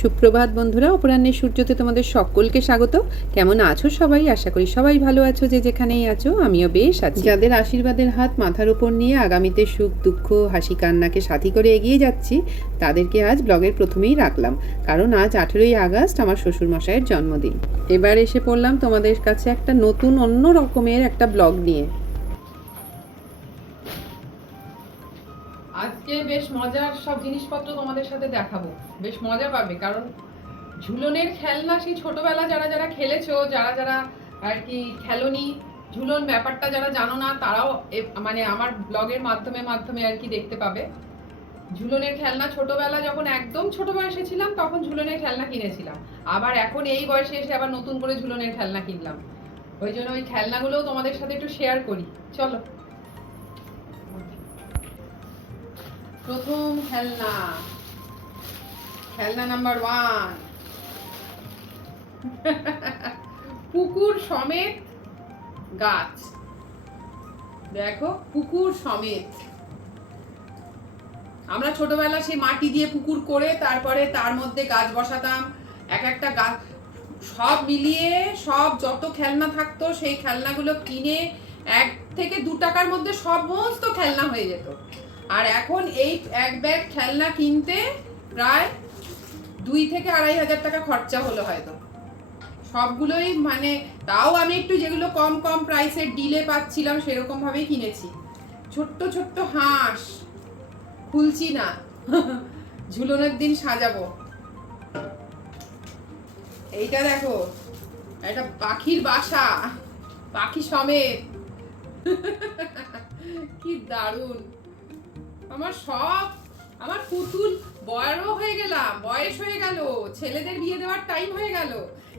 সুপ্রভাত বন্ধুরা, অপরাহ্নের সূর্যতে তোমাদের সকলকে স্বাগত। কেমন আছো সবাই? আশা করি সবাই ভালো আছো, যে যেখানেই আছো। আমিও বেশ আছি। যাদের আশীর্বাদের হাত মাথার উপর নিয়ে আগামীতে সুখ দুঃখ হাসি কান্নাকে সাথী করে এগিয়ে যাচ্ছি, তাদেরকে আজ ব্লগের প্রথমেই রাখলাম, কারণ আজ 18ই আগস্ট আমার শ্বশুরমশাইয়ের জন্মদিন। এবার এসে পড়লাম তোমাদের কাছে একটা নতুন অন্য রকমের একটা ব্লগ নিয়ে। আজকে বেশ মজার সব জিনিসপত্র তোমাদের সাথে দেখাবো, বেশ মজা পাবে। কারণ ঝুলনের খেলনা সেই ছোটবেলা যারা যারা খেলেছো, যারা যারা আর কি খেলোনি, ঝুলন ব্যাপারটা যারা জানো না, তারাও মানে আমার ব্লগের মাধ্যমে আর কি দেখতে পাবে। ঝুলনের খেলনা ছোটবেলা যখন একদম ছোট বয়সে ছিলাম তখন ঝুলনের খেলনা কিনেছিলাম, আবার এখন এই বয়সে এসে আবার নতুন করে ঝুলনের খেলনা কিনলাম। ওই জন্য ওই খেলনাগুলোও তোমাদের সাথে একটু শেয়ার করি, চলো। প্রথম খেলনা, খেলনা নাম্বার 1, পুকুর সমেত গাছ। দেখো, পুকুর সমেত। আমরা ছোটবেলা সেই মাটি দিয়ে পুকুর করে তারপরে তার মধ্যে গাছ বসাতাম। এক একটা গাছ সব মিলিয়ে সব যত খেলনা থাকতো সেই খেলনাগুলো কিনে 1 থেকে 2 টাকার মধ্যে সমস্ত খেলনা হয়ে যেত। আর এখন এই এক ব্যাগ খেলনা কিনতে প্রায় 2 থেকে 2.5 হাজার টাকা খরচা হলো হয়তো। সবগুলোই মানে, তাও আমি একটু যেগুলো কম কম প্রাইসের ডিলে পাচ্ছিলাম সেরকম ভাবেই কিনেছি। ছোট্ট ছোট্ট হাঁস, খুলছি না, ঝুলনের দিন সাজাবো। এইটা দেখো, একটা পাখির বাসা, পাখি সমেত। কি দারুণ! আমার পুতুল বড়ও হয়ে গেলাম, বয়স হয়ে গেল, ছেলেদের বিয়ে দেওয়ার টাইম হয়ে গেল,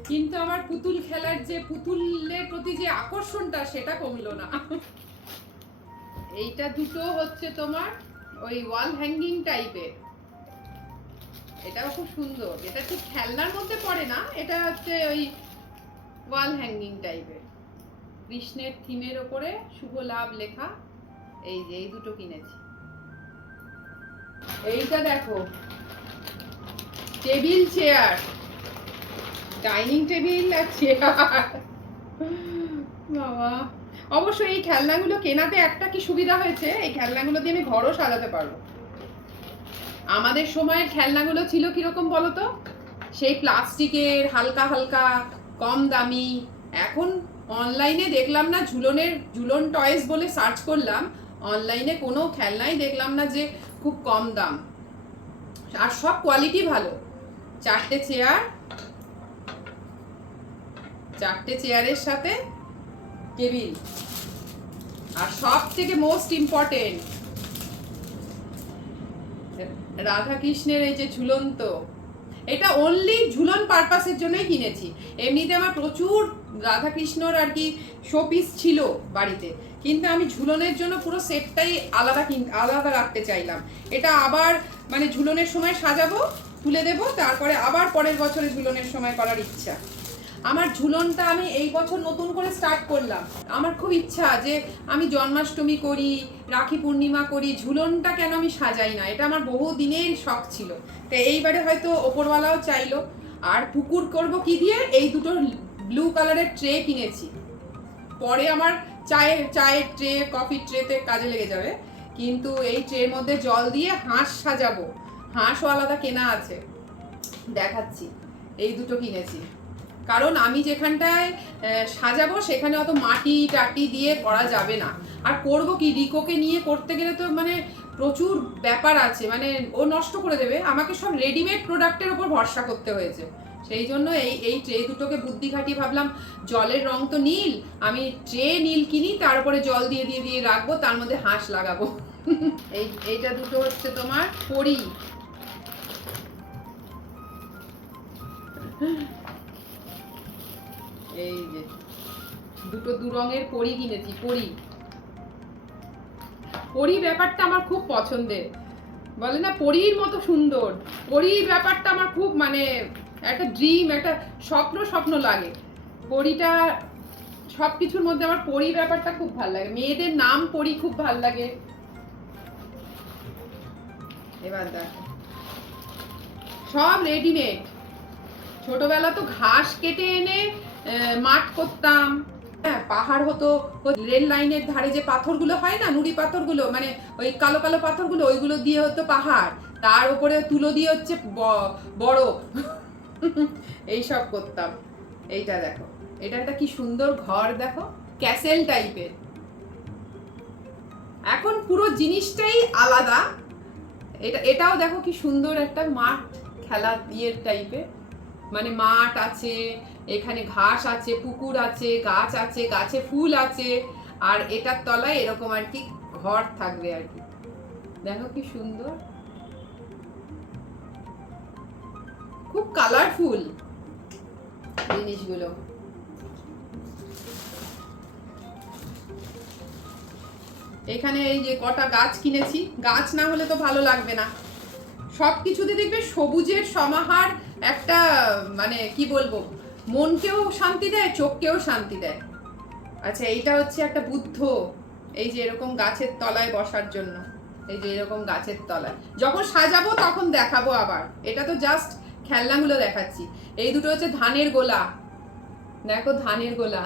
কিন্তু আমার পুতুল খেলার যে পুতুলের প্রতি যে আকর্ষণটা সেটা কমলো না। এইটা দুটো হচ্ছে তোমার ওই ওয়াল হ্যাঙ্গিং টাইপের। এটাও খুব সুন্দর, এটা ঠিক খেলনার মধ্যে পড়ে না, এটা হচ্ছে ওই ওয়াল হ্যাঙ্গিং টাইপের। কৃষ্ণের থিমের ওপরে শুভ লাভ লেখা। এই যে এই দুটো কিনেছি। এইটা দেখো, টেবিল চেয়ার, ডাইনিং টেবিল আর চেয়ার। বাবা, অবশ্য এই খেলনাগুলো কেনাতে একটা কি সুবিধা হয়েছে, এই খেলনাগুলো দিয়ে আমি ঘরও সাজাতে পারবো। আমাদের সময়ের খেলনাগুলো ছিল কিরকম বলতো, সেই প্লাস্টিকের হালকা হালকা কম দামি। এখন অনলাইনে দেখলাম না, ঝুলন টয়েস বলে সার্চ করলাম, অনলাইনে কোনো খেলনাই দেখলাম না যে খুব কম দাম, আর সব কোয়ালিটি ভালো। 4টে চেয়ারের সাথে টেবিল, আর সব থেকে মোস্ট ইম্পর্টেন্ট রাধা কৃষ্ণের এই যে ঝুলন্ত, এটা অনলি ঝুলন পারপাসের জন্যই কিনেছি। এমনিতে আমার প্রচুর রাধা কৃষ্ণর আর কি শোপিস ছিল বাড়িতে, কিন্তু আমি ঝুলনের জন্য পুরো সেটটাই আলাদা রাখতে চাইলাম। এটা আবার মানে ঝুলনের সময় সাজাবো, তুলে দেবো, তারপরে আবার পরের বছরে ঝুলনের সময় করার ইচ্ছা। আমার ঝুলনটা আমি এই বছর নতুন করে স্টার্ট করলাম। আমার খুব ইচ্ছা যে আমি জন্মাষ্টমী করি, রাখি পূর্ণিমা করি, ঝুলনটা কেন আমি সাজাই না, এটা আমার বহু দিনের শখ ছিল। তো এইবারে হয়তো ওপরওয়ালাও চাইলো। আর পুকুর করব কি দিয়ে, এই দুটো ব্লু কালারের ট্রে কিনেছি, পরে আমার চায়ের ট্রে, কফির ট্রেতে কাজে লেগে যাবে। কিন্তু এই ট্রের মধ্যে জল দিয়ে হাঁস সাজাবো, হাঁসও আলাদা কেনা আছে, দেখাচ্ছি। এই দুটো কিনেছি, কারণ আমি যেখানটায় সাজাবো সেখানে অত মাটি টাটি দিয়ে করা যাবে না। আর করব কি, রিকোকে নিয়ে করতে গেলে তো মানে প্রচুর ব্যাপার আছে, মানে ও নষ্ট করে দেবে। আমাকে সব রেডিমেড প্রোডাক্টের উপর ভরসা করতে হয়েছে। সেই জন্য এই ট্রে দুটোকে বুদ্ধি খাটিয়ে ভাবলাম, জলের রং তো নীল, আমি ট্রে নীল কিনি, তার উপরে জল দিয়ে দিয়ে দিয়ে রাখবো, তার মধ্যে হাঁস লাগাবো। এইটা দুটো হচ্ছে তোমার পরি। এই যে দুটো 2 রঙের পরি কিনেছি। পরি ব্যাপারটা আমার খুব পছন্দের, বলে না পরীর মতো সুন্দর। পরি ব্যাপারটা আমার খুব মানে একটা ড্রিম, একটা স্বপ্ন লাগে। পরিটা সবকিছুর মধ্যে আমার পরি ব্যাপারটা খুব ভালো লাগে। মেয়েদের নাম পরি খুব ভালো লাগে। এবার দেখো, সব রেডিমেড। ছোটবেলা তো ঘাস কেটে এনে মাঠ করতাম। হ্যাঁ, পাহাড় হতো, রেল লাইনের ধারে যে পাথরগুলো হয় না, নুড়ি পাথরগুলো, মানে ওই কালো কালো পাথরগুলো, ওইগুলো দিয়ে হতো পাহাড়, তার উপরে তুলো দিয়ে হচ্ছে বরফ। এইসব করতাম। এইটা দেখো, এটা একটা কি সুন্দর ঘর দেখো, ক্যাসেল টাইপের। এখন পুরো জিনিসটাই আলাদা। এটাও দেখো কি সুন্দর একটা মাঠ, খেলা ইয়ের টাইপের, মানে মাঠ আছে, এখানে ঘাস আছে, পুকুর আছে, গাছ আছে, গাছে ফুল আছে, আর এটার তলায় এরকম আর কি ঘর থাকবে আর কি। দেখো কি সুন্দর, খুব কালারফুল জিনিসগুলো। এখানে এই যে কটা গাছ কিনেছি, গাছ না হলে তো ভালো লাগবে না। সব কিছুতে দেখবে সবুজের সমাহার একটা, মানে কি বলবো, মনকেও শান্তি দেয়, চোখকেও শান্তি দেয়। আচ্ছা, এইটা হচ্ছে একটা বুদ্ধ, এই যে এরকম গাছের তলায় বসার জন্য, এই যে এরকম গাছের তলায়। যখন সাজাবো তখন দেখাবো আবার। এটা তো জাস্ট খেলনাগুলো দেখাচ্ছি। এই দুটো হচ্ছে ধানের গোলা, দেখো ধানের গোলা।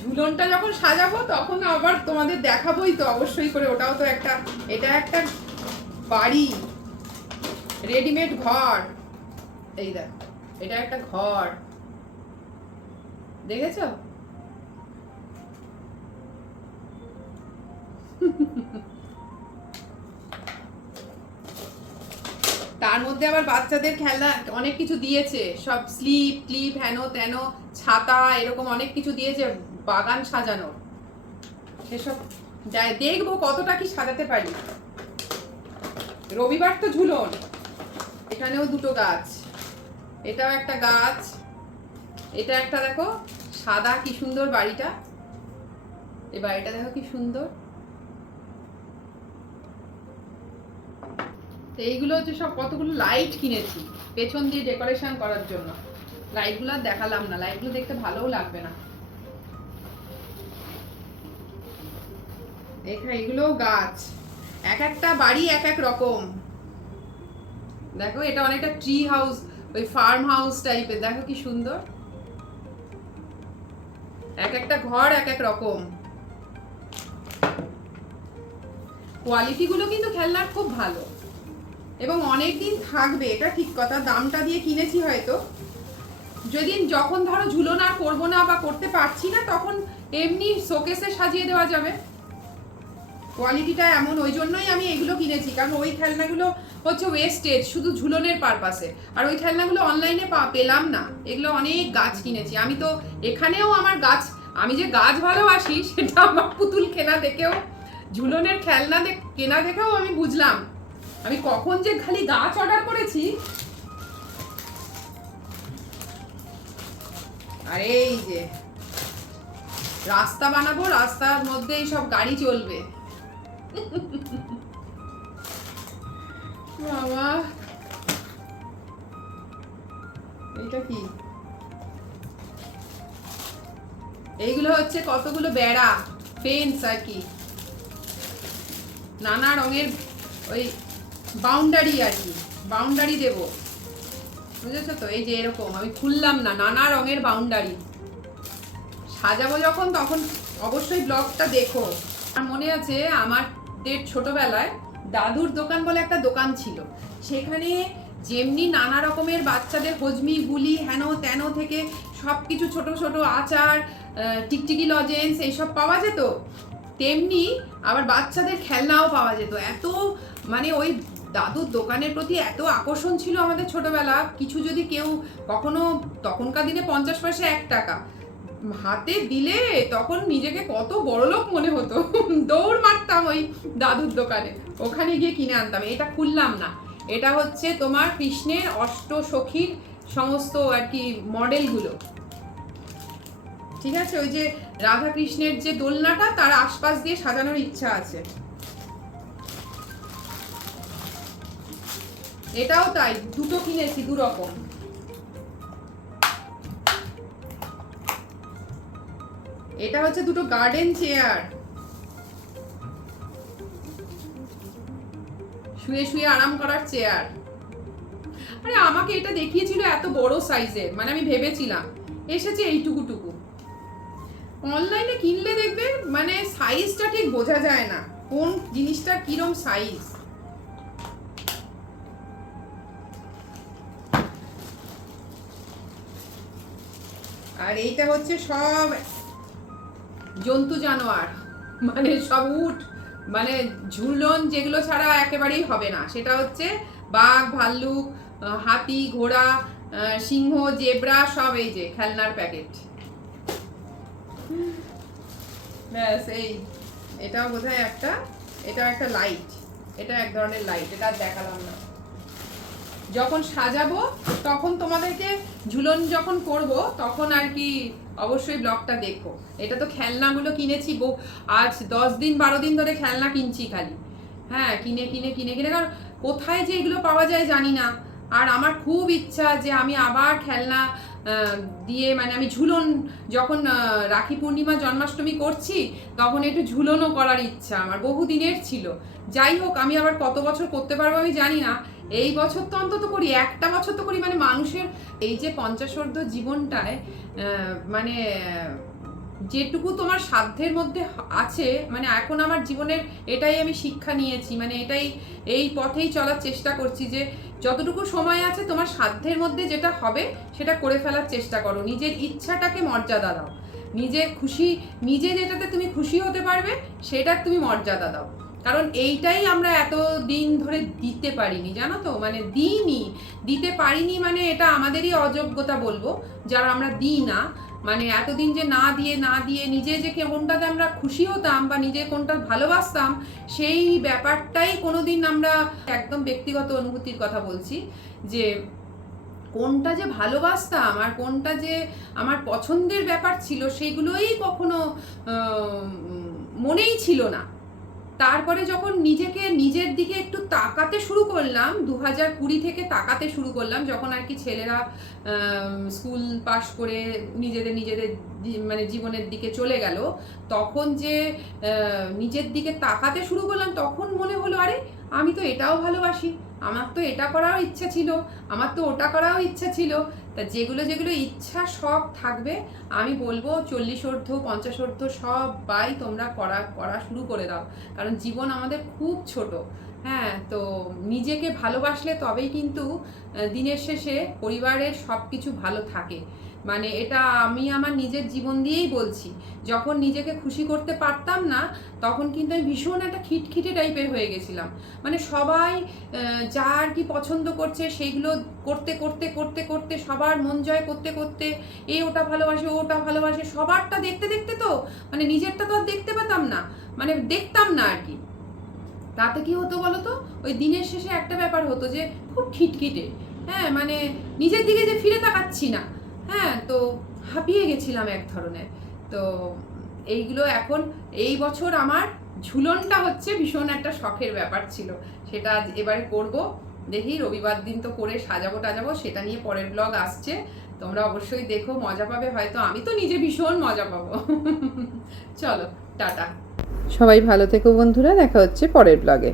ঝুলনটা যখন সাজাবো তখন আবার তোমাদের দেখাবোই তো অবশ্যই করে। ওটাও তো একটা, এটা একটা বাড়ি, রেডিমেড ঘর। এই দেখো, এটা একটা ঘর, দেখেছো? তার মধ্যে আবার বাচ্চাদের খেলনা অনেক কিছু দিয়েছে, সব স্লিপ ক্লিপ হেন তেন, ছাতা, এরকম অনেক কিছু দিয়েছে বাগান সাজানো। সেসব দেখবো কতটা কি সাজাতে পারি। রবিবার তো ঝুলন। এখানেও দুটো গাছ, এটাও একটা গাছ, এটা একটা দেখো সাদা, কি সুন্দর বাড়িটা। এই বাড়িটা দেখো কি সুন্দর। এইগুলো হচ্ছে সব কতগুলো লাইট কিনেছি পেছন দিয়ে ডেকোরেশন করার জন্য। লাইটগুলো আর দেখালাম না, লাইটগুলো দেখতে ভালোও লাগবে না। এখানে এগুলো গাছ, এক একটা বাড়ি এক এক রকম। দেখো এটা অনেকটা ট্রি হাউস, ওই ফার্ম হাউস টাইপের, দেখো কি সুন্দর। এক একটা ঘর এক এক রকম। কোয়ালিটি গুলো কিন্তু খেলনার খুব ভালো এবং অনেক দিন থাকবে, এটা ঠিক কথা। দামটা দিয়ে কিনেছি হয়তো, যেদিন যখন ধরো ঝুলন আর করবো না বা করতে পারছি না, তখন এমনি শোকেসে সাজিয়ে দেওয়া যাবে। কোয়ালিটিটা এমন, ওই জন্যই আমি এগুলো কিনেছি, কারণ ওই খেলনাগুলো হচ্ছে ওয়েস্টেজ শুধু ঝুলনের পারপাসে, আর ওই খেলনাগুলো অনলাইনে পেলাম না। এগুলো অনেক গাছ কিনেছি আমি তো। এখানেও আমার গাছ, আমি যে গাছ ভালোবাসি সেটা আমার পুতুল কেনা দেখেও, ঝুলনের খেলনা কেনা দেখেও আমি বুঝলাম। আমি কখন যে খালি গাছ অর্ডার করেছি। আর এই যে রাস্তা বানাবো, রাস্তার মধ্যে এই সব গাড়ি চলবে। বাবা, এটা কি? এইগুলো হচ্ছে কতগুলো বেড়া, ফেন্স আর কি, নানা রঙের ওই বাউন্ডারি আর কি, বাউন্ডারি দেব, বুঝেছো তো? এই যে এরকম আমি খুললাম না, নানা রঙের বাউন্ডারি সাজাবো যখন, তখন অবশ্যই ব্লগটা দেখো। আমার মনে আছে আমাদের ছোটবেলায় দাদুর দোকান বলে একটা দোকান ছিল, সেখানে যেমনি নানা রকমের বাচ্চাদের হজমি গুলি হেন তেন থেকে সব কিছু, ছোট ছোট আচার, টিকটিকি লজেন্স এইসব পাওয়া যেত, তেমনি আবার বাচ্চাদের খেলনাও পাওয়া যেত। এত মানে ওই দাদুর দোকানের প্রতি এত আকর্ষণ ছিল আমাদের ছোটবেলা। কিছু যদি কেউ কখনো, তখনকার দিনে 50 পয়সা 1 টাকা হাতে দিলে তখন নিজেকে কত বড়লোক মনে হতো। দৌড় মারতাম ওই দাদুর দোকানে, ওখানে গিয়ে কিনে আনতাম। এটা খুললাম না, এটা হচ্ছে তোমার কৃষ্ণের অষ্টসখীর সমস্ত আর কি মডেলগুলো, ঠিক আছে? ওই যে রাধা কৃষ্ণের যে দোলনাটা, তার আশপাশ দিয়ে সাজানোর ইচ্ছা আছে। এটাও তাই, দুটো কিনেছি, দু রকম। এটা হচ্ছে দুটো গার্ডেন চেয়ার, শুয়ে শুয়ে আরাম করার চেয়ার। আরে আমাকে এটা দেখিয়েছিল এত বড় সাইজের, মানে আমি ভেবেছিলাম এসেছে এইটুকুটুকু। অনলাইনে কিনলে দেখবে মানে সাইজটা ঠিক বোঝা যায় না কোন জিনিসটা কিরম সাইজ। আর এইটা হচ্ছে সব জন্তু জানোয়ার, মানে সব উট, মানে ঝুলন যেগুলো ছাড়া একেবারেই হবে না, সেটা হচ্ছে বাঘ, ভাল্লুক, হাতি, ঘোড়া, সিংহ, জেব্রা, সব এই যে খেলনার প্যাকেট। ব্যাস এই, এটাও বোধহয় এটাও একটা লাইট, এটা এক ধরনের লাইট, এটা আর দেখালাম না। যখন সাজাবো তখন তোমাদেরকে ঝুলন যখন করব তখন আর কি অবশ্যই ব্লগটা দেখো। এটা তো খেলনাগুলো কিনেছি আজ 10 দিন 12 দিন ধরে খেলনা কিনছি খালি, হ্যাঁ, কিনে কিনে কিনে কিনে, কারণ কোথায় যে এগুলো পাওয়া যায় জানি না। আর আমার খুব ইচ্ছা যে আমি আবার খেলনা দিয়ে, মানে আমি ঝুলন যখন রাখি পূর্ণিমা জন্মাষ্টমী করছি তখন একটু ঝুলনও করার ইচ্ছা আমার বহু দিনের ছিল। যাই হোক, আমি আবার কত বছর করতে পারবো আমি জানি না, এই বছর তো অন্তত করি, একটা বছর তো করি। মানে মানুষের এই যে 50 জীবনটায় মানে যেটুকু তোমার সাধ্যের মধ্যে আছে, মানে এখন আমার জীবনের এটাই আমি শিক্ষা নিয়েছি, মানে এই পথেই চলার চেষ্টা করছি যে যতটুকু সময় আছে তোমার সাধ্যের মধ্যে যেটা হবে সেটা করে ফেলার চেষ্টা করো। নিজের ইচ্ছাটাকে মর্যাদা দাও, নিজের খুশি, নিজে যেটাতে তুমি খুশি হতে পারবে সেটার তুমি মর্যাদা দাও। কারণ এইটাই আমরা এত দিন ধরে দিতে পারিনি, জানো তো, মানে দিতে পারিনি, মানে এটা আমাদেরই অযোগ্যতা বলবো যারা আমরা দিই না। মানে এতদিন যে না দিয়ে নিজে যে কোনটাতে আমরা খুশি হতাম বা নিজে কোনটা ভালোবাসতাম সেই ব্যাপারটাই কোনোদিন আমরা, একদম ব্যক্তিগত অনুভূতির কথা বলছি, যে কোনটা যে ভালোবাসতাম আর কোনটা যে আমার পছন্দের ব্যাপার ছিল সেইগুলোই কখনো মনেই ছিল না। তারপরে যখন নিজের দিকে একটু তাকাতে শুরু করলাম, 2020 থেকে তাকাতে শুরু করলাম, যখন আর কি ছেলেরা স্কুল পাশ করে নিজেদের মানে জীবনের দিকে চলে গেল, তখন যে নিজের দিকে তাকাতে শুরু করলাম তখন মনে হলো আরে আমি তো এটাও ভালোবাসি, আমার তো এটা করারও ইচ্ছা ছিল, আমার তো ওটা করারও ইচ্ছা ছিল। তা যেগুলো ইচ্ছা সব থাকবে, আমি বলবো 40 ঊর্ধ্ব 50 ঊর্ধ্ব সবাই তোমরা করা শুরু করে দাও, কারণ জীবন আমাদের খুব ছোট। হ্যাঁ, তো নিজেকে ভালোবাসলে তবেই কিন্তু দিনের শেষে পরিবারের সব কিছু ভালো থাকে। মানে এটা আমি আমার নিজের জীবন দিয়েই বলছি। যখন নিজেকে খুশি করতে পারতাম না তখন কিন্তু আমি ভীষণ একটা খিটখিটে টাইপের হয়ে গেছিলাম। মানে সবাই যা আর কি পছন্দ করছে সেইগুলো করতে করতে করতে করতে, সবার মন জয় করতে করতে, ওটা ভালোবাসে ওটা ভালোবাসে, সবারটা দেখতে দেখতে তো মানে নিজেরটা তো আর দেখতে পেতাম না, মানে দেখতাম না আর কি। তাতে কি হতো বলো তো, ওই দিনের শেষে একটা ব্যাপার হতো যে খুব খিটখিটে, হ্যাঁ, মানে নিজের দিকে যে ফিরে তাকাচ্ছি না, হ্যাঁ, তো হাঁপিয়ে গেছিলাম এক ধরনের। তো এইগুলো এখন এই বছর আমার ঝুলনটা হচ্ছে ভীষণ একটা শখের ব্যাপার ছিল, সেটা এবারে করব। দেখি রবিবার দিন তো করে সাজাবো, সেটা নিয়ে পরের ব্লগ আসছে, তোমরা অবশ্যই দেখো, মজা পাবে হয়তো, আমি তো নিজে ভীষণ মজা পাবো। চলো টাটা, সবাই ভালো থেকো বন্ধুরা, দেখা হচ্ছে পরের ব্লগে।